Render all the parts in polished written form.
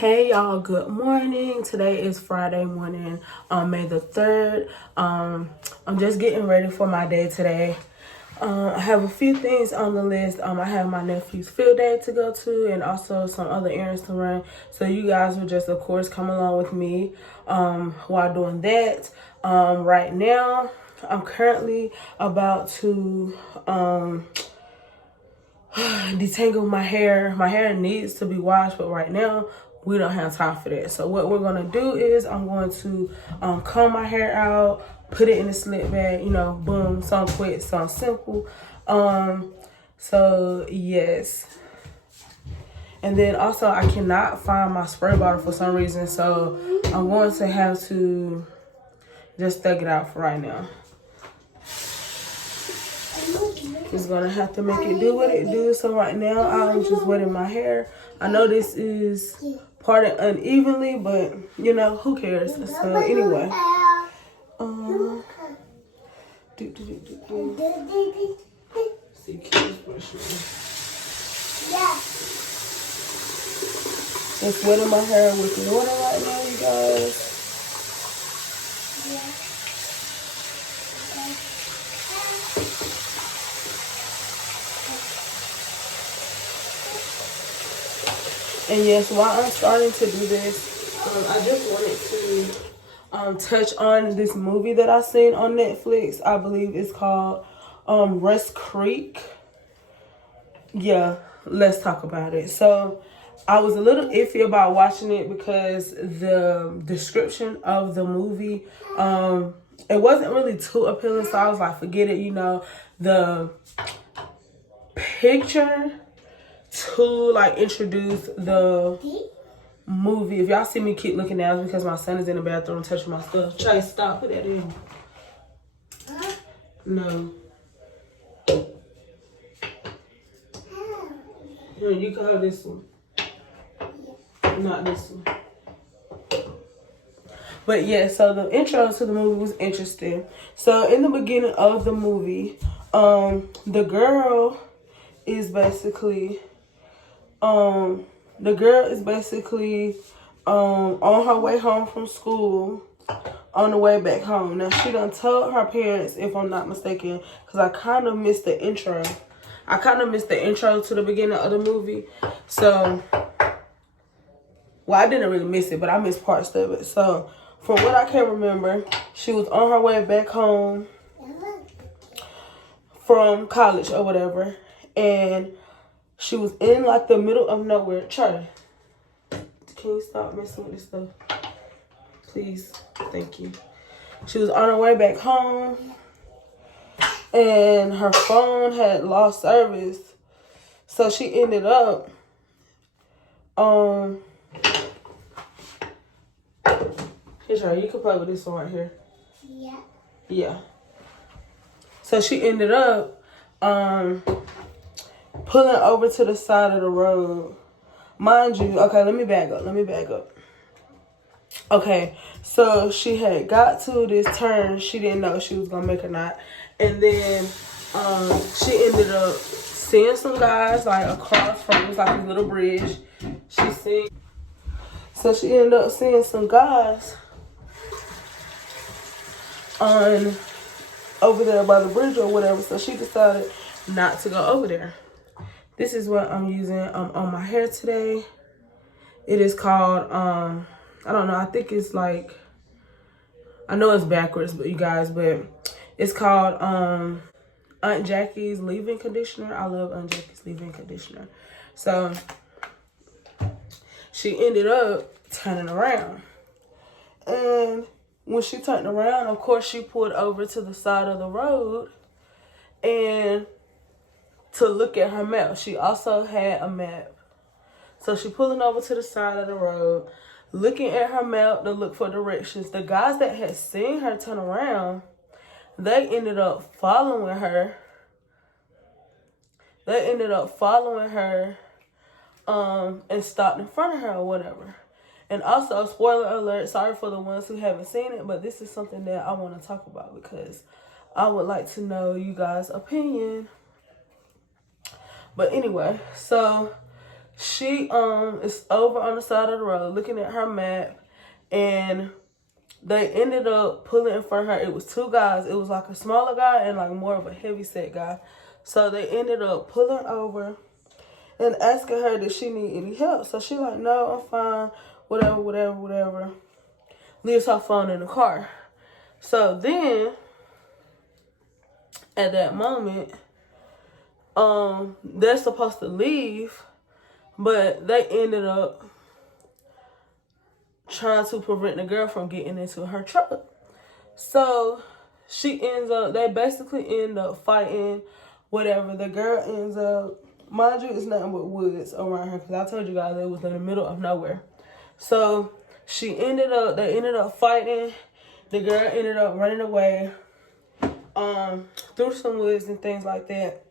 Hey y'all, good morning. Today is Friday morning, May the 3rd. I'm just getting ready for my day today. I have a few things on the list. I have my nephew's field day to go to and also some other errands to run. So you guys will just, of course, come along with me while doing that. Right now, I'm currently about to detangle my hair. My hair needs to be washed, but right now we don't have time for that. So what we're gonna do is I'm going to comb my hair out, put it in a slit bag, boom, something quick, something simple. So yes. And then also I cannot find my spray bottle for some reason, so I'm going to have to just thug it out for right now. Just gonna have to make it do what it do. So right now I'm just wetting my hair. I know this is parted unevenly, but who cares? So anyway, see, kids brushing. Just wetting my hair with water right now, you guys. And yes, while I'm starting to do this, I just wanted to touch on this movie that I seen on Netflix. I believe it's called Rest Creek. Yeah, let's talk about it. So I was a little iffy about watching it because the description of the movie, it wasn't really too appealing. So I was like, forget it, the picture to like introduce the movie. If y'all see me keep looking down, it's because my son is in the bathroom touching my stuff. Chase, stop, put that in. No. Here, you can have this one. Not this one. But yeah, so the intro to the movie was interesting. So in the beginning of the movie, the girl is basically on her way home from school, on the way back home. Now, she done told her parents, if I'm not mistaken, because I kind of missed the intro. To the beginning of the movie. So, well, I didn't really miss it, but I missed parts of it. So, from what I can remember, she was on her way back home from college or whatever, and she was in like the middle of nowhere. Charlie, can you stop messing with this stuff? Please. Thank you. She was on her way back home and her phone had lost service. So she ended up here, Charlie, you can play with this one right here. Yeah. Yeah. So she ended up pulling over to the side of the road. Mind you, okay, let me back up. Okay, so she had got to this turn. She didn't know if she was going to make or not. And then she ended up seeing some guys, like, across from, it was like a little bridge. So she ended up seeing some guys over there by the bridge or whatever. So she decided not to go over there. This is what I'm using on my hair today. It is called, I don't know, I think it's like, I know it's backwards, but you guys, but it's called Aunt Jackie's leave-in conditioner. I love Aunt Jackie's leave-in conditioner. So she ended up turning around. And when she turned around, of course, she pulled over to the side of the road and to look at her map. She also had a map. So she pulling over to the side of the road, looking at her map to look for directions. The guys that had seen her turn around, they ended up following her. And stopped in front of her or whatever. And also, spoiler alert, sorry for the ones who haven't seen it, but this is something that I want to talk about because I would like to know you guys' opinion. But anyway, so She is over on the side of the road looking at her map, and they ended up pulling in front of her. It was two guys. It was like a smaller guy and like more of a heavy set guy. So they ended up pulling over and asking her, did she need any help? So she like, no, I'm fine. Whatever. Leaves her phone in the car. So then, at that moment, they're supposed to leave, but they ended up trying to prevent the girl from getting into her truck. So they basically end up fighting, whatever. The girl ends up, mind you, it's nothing but woods around her, because I told you guys it was in the middle of nowhere. So they ended up fighting. The girl ended up running away through some woods and things like that.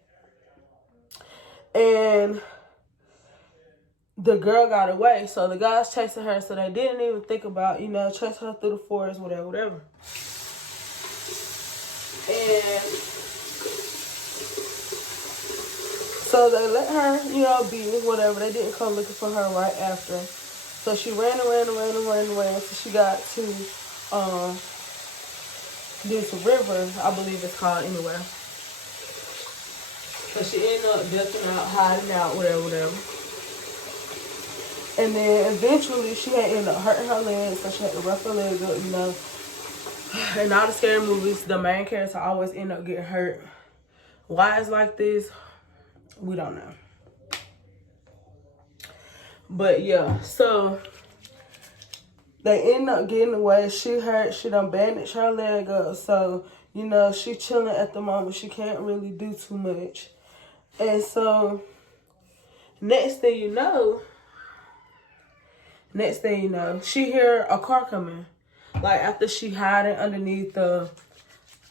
And the girl got away. So the guys chasing her. So they didn't even think about, chasing her through the forest, whatever. And so they let her, be whatever. They didn't come looking for her right after. So she ran away until she got to this river, I believe it's called anyway. So she ended up ducking out, hiding out, whatever. And then eventually she had ended up hurting her legs, so she had to rough her legs up, In all the scary movies, the main character always end up getting hurt. Why it's like this, we don't know. But yeah, so they end up getting away. She hurt. She done bandaged her leg up. So, she chilling at the moment. She can't really do too much. And so, next thing you know, she hear a car coming. Like, after she hiding underneath the,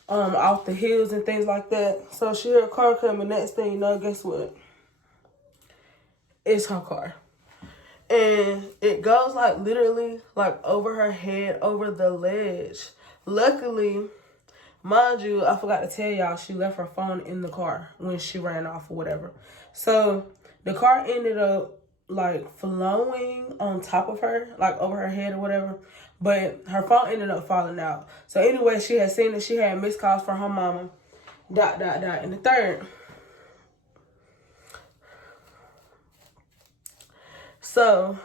off the hills and things like that. So, she hear a car coming. Next thing you know, guess what? It's her car. And it goes like literally like over her head, over the ledge. Luckily, mind you, I forgot to tell y'all, she left her phone in the car when she ran off or whatever. So the car ended up like flowing on top of her, like over her head or whatever. But her phone ended up falling out. So anyway, she had seen that she had missed calls from her mama. ... And the third. So,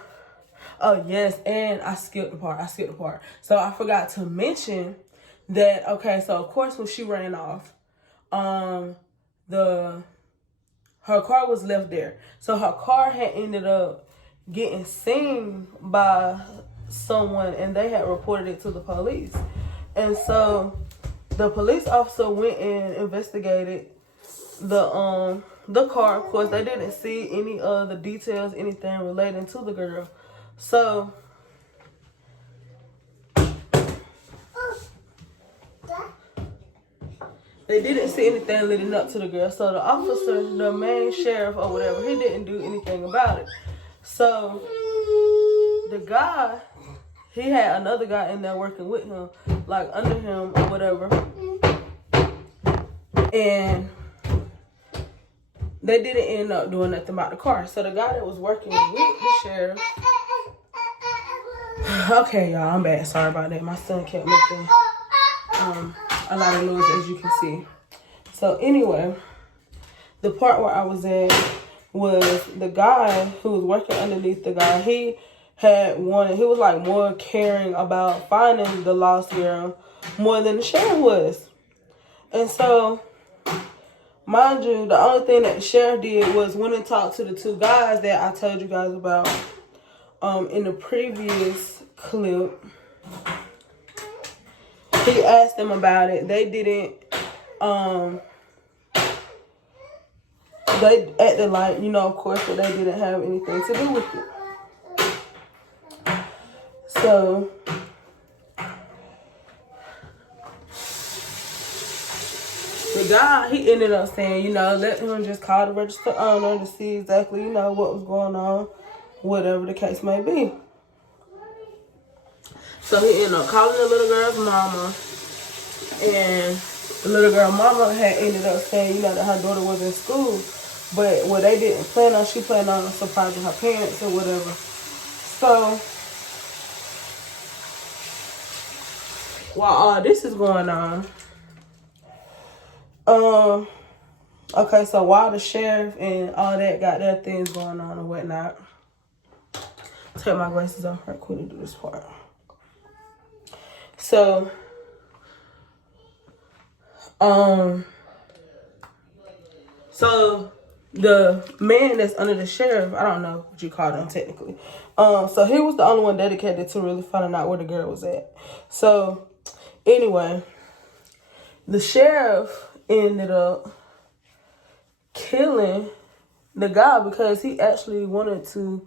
oh yes, and I skipped the part. So I forgot to mention that, okay, so of course when she ran off, her car was left there. So her car had ended up getting seen by someone, and they had reported it to the police. And so the police officer went and investigated the car. Of course, they didn't see any of the details, anything relating to the girl. So they didn't see anything leading up to the girl. So the officer, the main sheriff or whatever, he didn't do anything about it. So the guy, he had another guy in there working with him, like under him or whatever. And they didn't end up doing nothing about the car. So the guy that was working with the sheriff. Okay, y'all, I'm back. Sorry about that. My son kept making a lot of noise, as you can see. So anyway, the part where I was at was the guy who was working underneath the guy. He was like more caring about finding the lost girl more than the sheriff was. And so, mind you, the only thing that the sheriff did was went and talked to the two guys that I told you guys about in the previous clip. He asked them about it. They didn't, they acted like, of course, that they didn't have anything to do with it. So the guy, he ended up saying, let him just call the registered owner to see exactly, what was going on, whatever the case may be. So he ended up calling the little girl's mama, and the little girl mama had ended up saying, that her daughter was in school. But what they didn't plan on, she planned on surprising her parents or whatever. So while all this is going on, okay, so while the sheriff and all that got their things going on and whatnot, take my glasses off right quick to do this part. So, so the man that's under the sheriff, I don't know what you call them technically. So he was the only one dedicated to really finding out where the girl was at. So anyway, the sheriff ended up killing the guy because he actually wanted to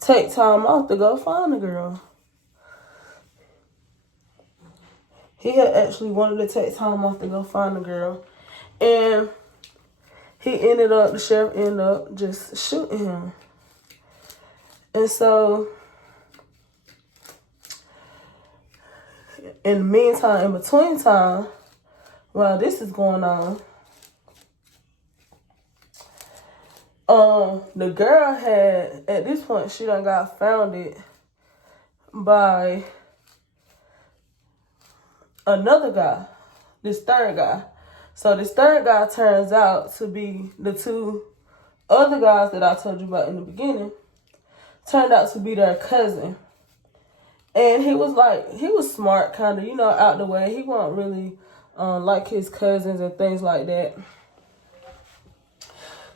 take time off to go find the girl. He had actually wanted to take time off to go find the girl. And the sheriff ended up just shooting him. And so, in the meantime, in between time, while this is going on, the girl had, at this point, she done got founded by another guy, this third guy. So this third guy turns out to be the two other guys that I told you about in the beginning, turned out to be their cousin. And he was smart, kind of, out the way. He wasn't really like his cousins and things like that.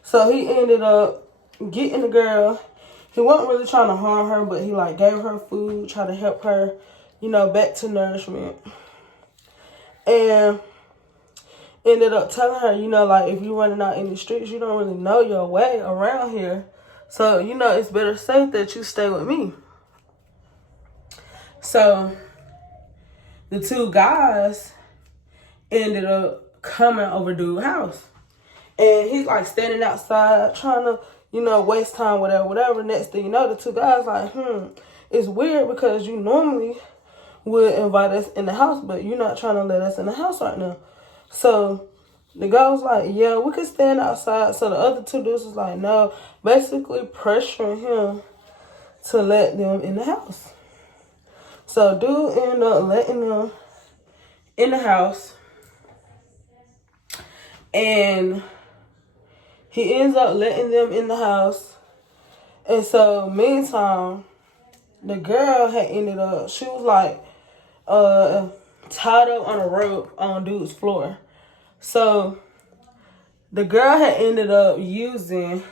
So he ended up getting the girl. He wasn't really trying to harm her, but he gave her food, tried to help her, back to nourishment. And ended up telling her, if you're running out in the streets, you don't really know your way around here. So, it's better safe that you stay with me. So, the two guys ended up coming over dude's house. And he's standing outside trying to, waste time, whatever. Next thing you know, the two guys it's weird because you normally would invite us in the house, but you're not trying to let us in the house right now. So the guy was like, yeah, we could stand outside. So the other two dudes was like, no, basically pressuring him to let them in the house. So dude ended up letting them in the house. And he ends up letting them in the house. And so, meantime, the girl had ended up, she was tied up on a rope on dude's floor. So, the girl had ended up using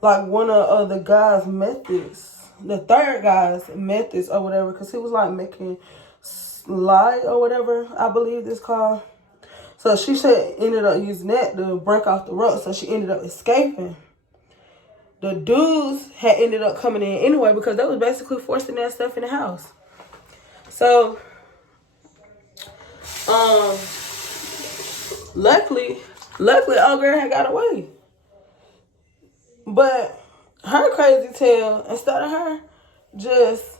one of the guy's methods, the third guy's methods or whatever, because he was making slide or whatever, I believe it's called. So she ended up using that to break off the rope. So she ended up escaping. The dudes had ended up coming in anyway because they was basically forcing that stuff in the house. So, luckily, old girl had got away. But her crazy tail, instead of her just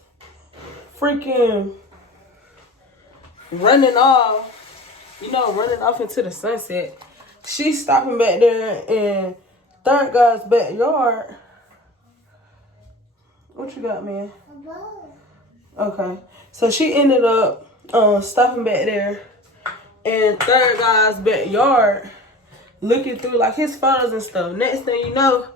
freaking running off into the sunset, she's stopping back there in third guy's backyard. What you got, man? Okay. So she ended up stopping back there in third guy's backyard, looking through his photos and stuff. Next thing you know,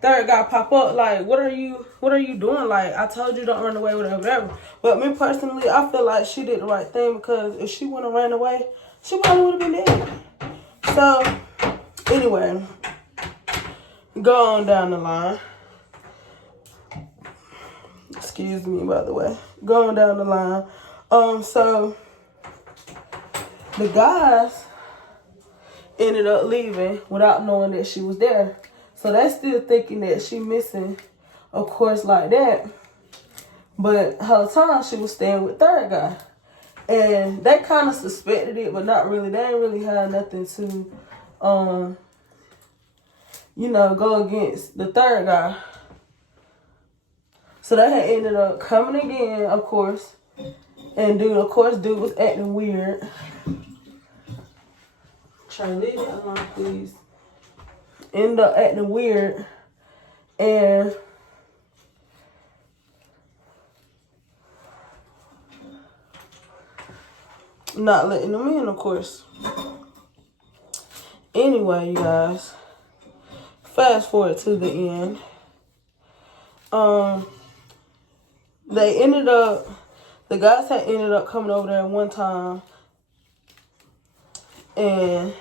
third guy pop up what are you doing? I told you don't run away, whatever. But me personally, I feel like she did the right thing because if she wouldn't have ran away, she probably would have been dead. So, anyway, go on down the line. Excuse me, by the way. Going down the line. So, the guys ended up leaving without knowing that she was there. So, they're still thinking that she missing, of course, like that. But the whole time, she was staying with third guy. And they kind of suspected it, but not really. They ain't really had nothing to, go against the third guy. So they had ended up coming again, of course. And dude was acting weird. Try to leave it alone, please. ended up acting weird and not letting them in, of course. Anyway, you guys, fast forward to the end. The guys had ended up coming over there one time and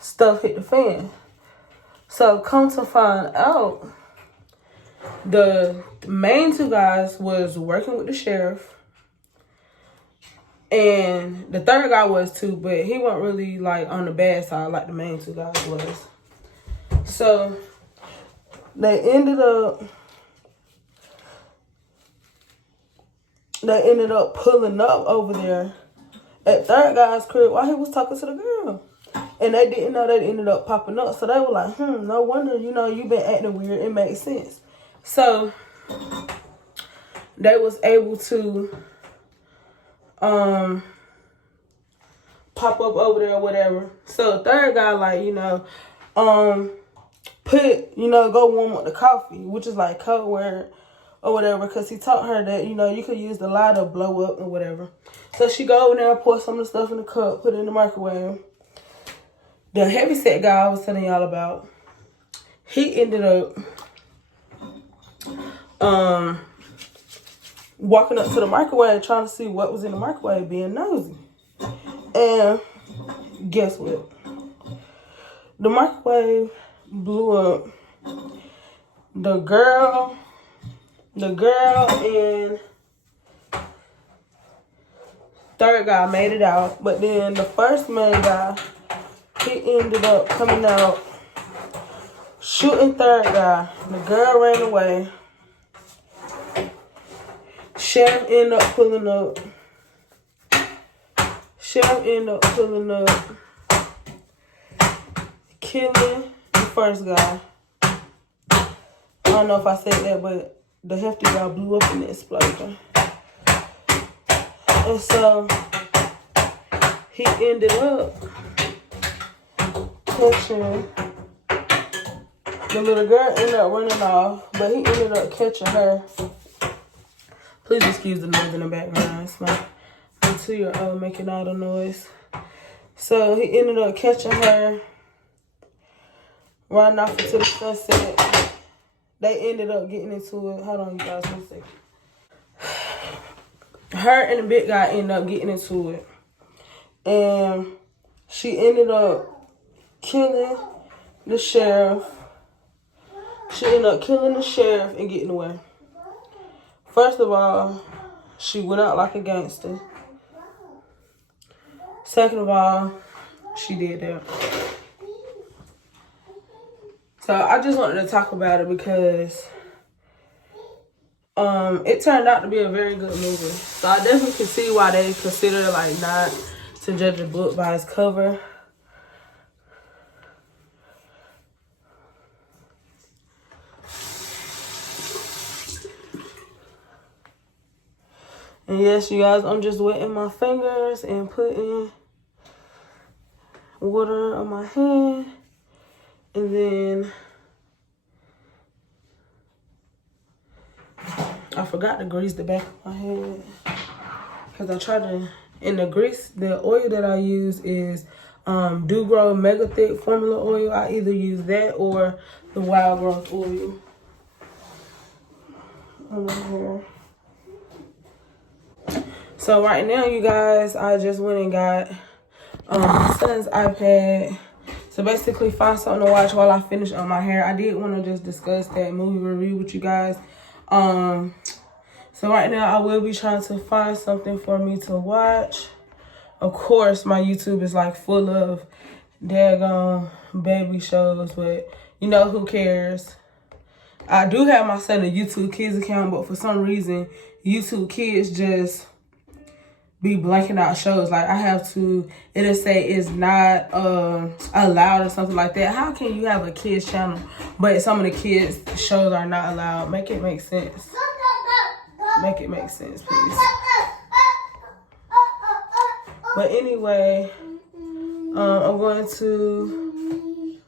stuff hit the fan. So come to find out, the main two guys was working with the sheriff. And the third guy was too, but he wasn't really like on the bad side like the main two guys was. So they ended up pulling up over there at third guy's crib while he was talking to the girl. And they didn't know they ended up popping up. So they were like, no wonder, you've been acting weird. It makes sense. So they was able to pop up over there or whatever. So the third guy, go warm up the coffee, which is like code word or whatever, because he taught her that, you could use the lighter, blow up or whatever. So she go over there, pour some of the stuff in the cup, put it in the microwave. The heavyset guy I was telling y'all about, he ended up walking up to the microwave trying to see what was in the microwave, being nosy. And guess what? The microwave blew up. The girl and third guy made it out. But then the first main guy, he ended up coming out, shooting third guy. The girl ran away. Sheriff ended up pulling up. Killing the first guy. I don't know if I said that, but the hefty guy blew up in the explosion. And so he ended up catching the little girl, ended up running off, but he ended up catching her. Please excuse the noise in the background. It's my 2-year-old making all the noise. So he ended up catching her, running off into the sunset. They ended up getting into it. Hold on, you guys, 1 second. Her and the big guy ended up getting into it. And she ended up killing the sheriff. She ended up killing the sheriff and getting away. First of all, she went out like a gangster. Second of all, she did that. So I just wanted to talk about it because it turned out to be a very good movie. So I definitely can see why they consider not to judge a book by its cover. And yes, you guys, I'm just wetting my fingers and putting water on my hand. And then I forgot to grease the back of my head. Because I tried to, and the oil that I use is Do Grow Mega Thick Formula Oil. I either use that or the Wild Growth Oil on my hair. So right now, you guys, I just went and got my son's iPad. So basically, find something to watch while I finish on my hair. I did want to just discuss that movie review with you guys. So right now, I will be trying to find something for me to watch. Of course, my YouTube is full of daggone baby shows, but who cares? I do have my son a YouTube Kids account, but for some reason, YouTube Kids just be blanking out shows. I have to, it'll say it's not allowed or something like that. How can you have a kids channel, but some of the kids shows are not allowed? Make it make sense. Make it make sense, please. But anyway, I'm going to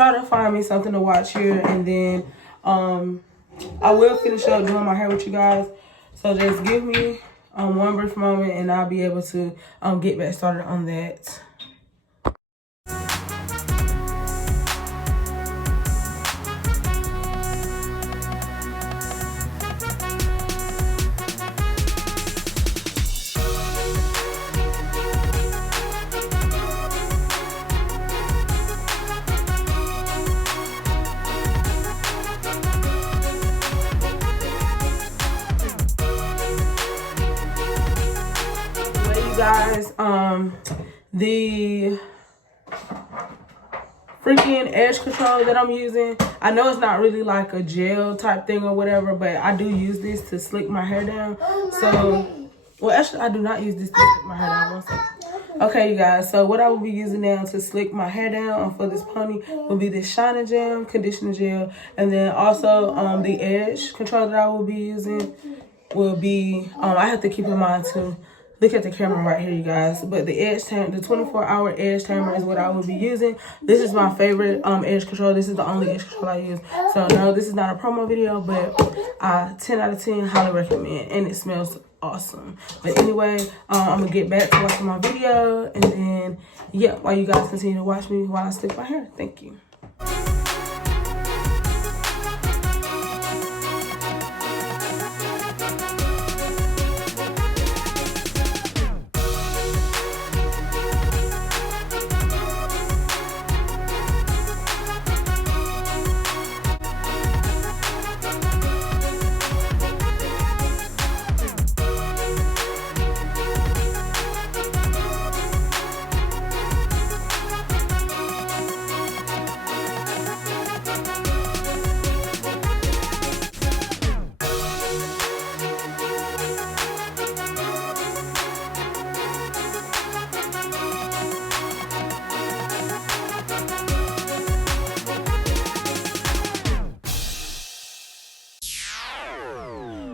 try to find me something to watch here, and then I will finish up doing my hair with you guys. So just give me one brief moment, and I'll be able to get back started on that. Guys, the freaking edge control that I'm using, I know it's not really like a gel type thing or whatever, but I do use this to slick my hair down. So, well, actually, I do not use this to slick my hair down. One second. Okay, you guys, so what I will be using now to slick my hair down for this pony will be this Shiner Gel conditioner gel, and then also the edge control that I will be using will be, I have to keep in mind too, look at the camera right here, you guys. But the edge tamer, the 24-hour edge tamer is what I will be using. This is my favorite edge control. This is the only edge control I use. So no, this is not a promo video, but I 10 out of 10 highly recommend, and it smells awesome. But anyway, I'm gonna get back to watching my video, and then yeah, while you guys continue to watch me while I stick my hair. Thank you.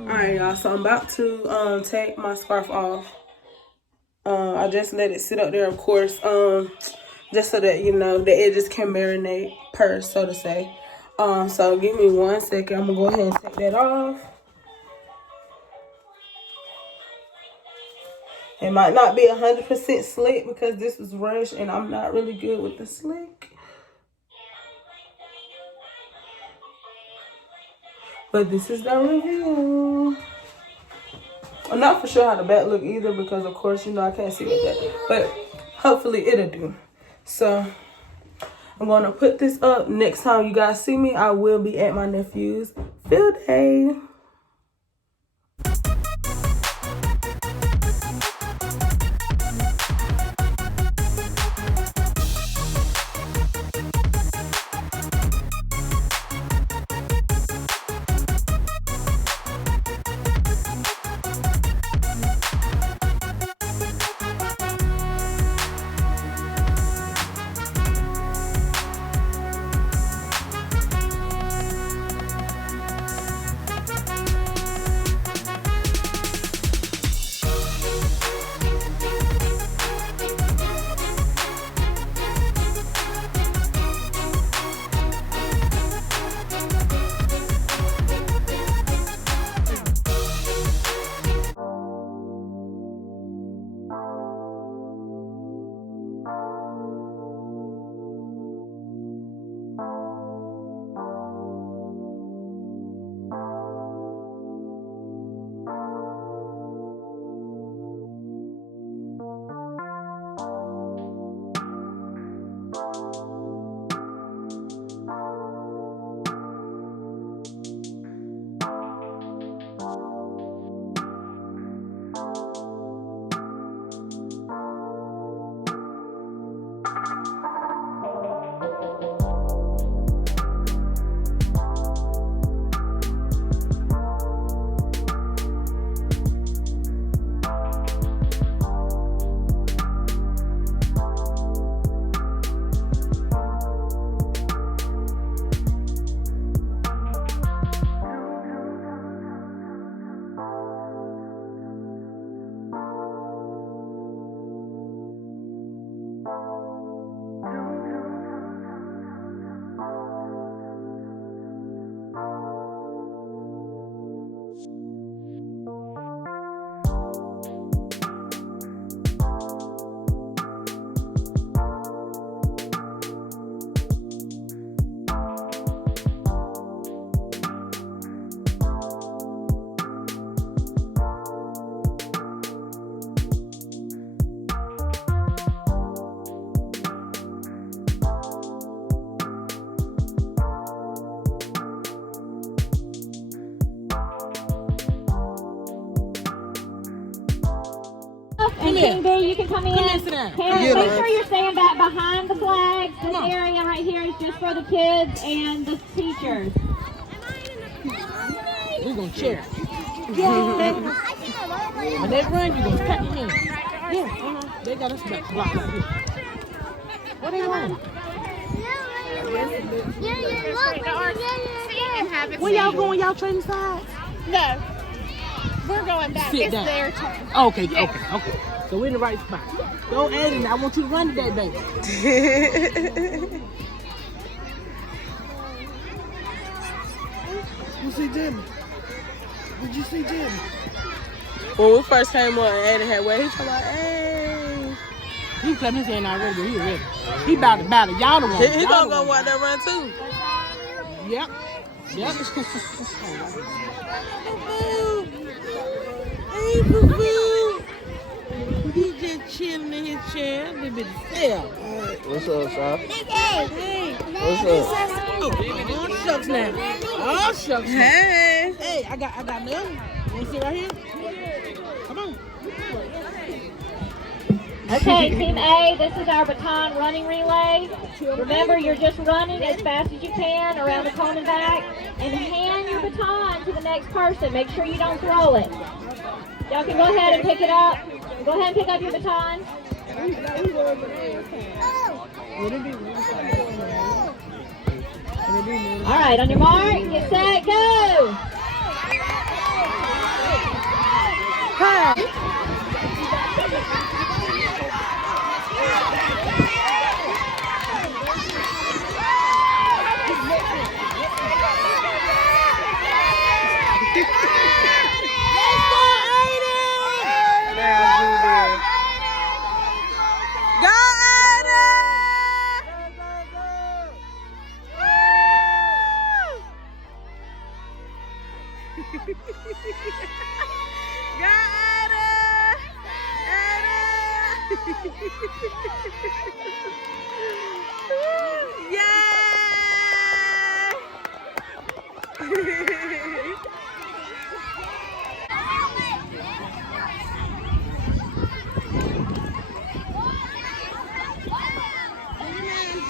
Alright, y'all, so I'm about to take my scarf off. I just let it sit up there, of course, just so that, you know, the edges can marinate, so to say. So give me 1 second. I'm gonna go ahead and take that off. It might not be 100% slick because this was rushed and I'm not really good with the slick. But this is the review. I'm not for sure how the back look either because, of course, you know, I can't see with that. But hopefully it'll do. So I'm going to put this up. Next time you guys see me, I will be at my nephew's field day. And Team B, you can come in. Come in, sit down. Parents, make sure you're staying back behind the flags. This area right here is just for the kids and the teachers. We're going to cheer. Yeah. When they run, you're going to cut them in. Yeah. They got us back blocked right here. What are they running? Where y'all going? Y'all trading sides? No. We're going back. Sit it's down. their turn. Okay. So we're in the right spot. Go, Aiden. I want you to run today, baby. You see Jimmy? Did you see Jimmy? When we first came on, Aiden had wet. He talking about, hey. He clapped his hand already, but he ready. He about to battle. Y'all the one. He gonna go watch that run too. Yep. Hey, boo-boo. He just chilling in his chair. A little bit of hell. What's up, Shop? Hey. What's up? Oh, shucks now. Oh, shucks. Hey. Hey, I got another. You want to sit right here? Come on. Okay, Team A, this is our baton running relay. Remember, you're just running as fast as you can around the cone and back, and hand your baton to the next person. Make sure you don't throw it. Y'all can go ahead and pick it up. Go ahead and pick up your baton. All right, on your mark, get set, go!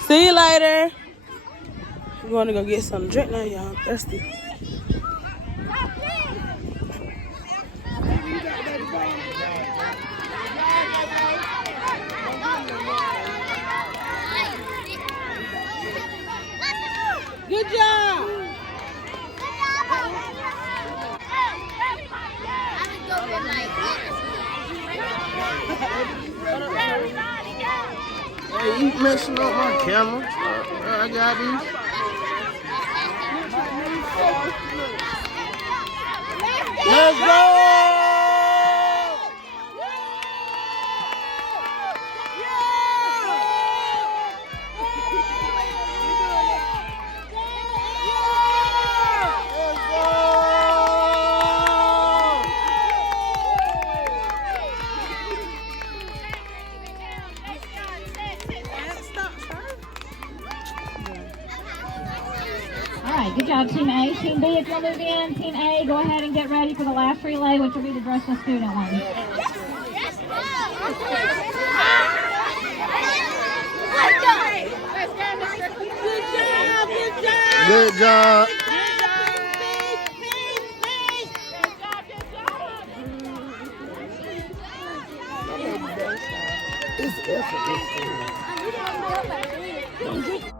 See you later. We're going to go get something to drink now, y'all. I'm thirsty. Good job. Hey, you messing up my camera. I got these. Let's go! Good job, Team A. Team B, if you'll move in. Team A, go ahead and get ready for the last relay, which will be the dressed student one. Good job. It's effortless.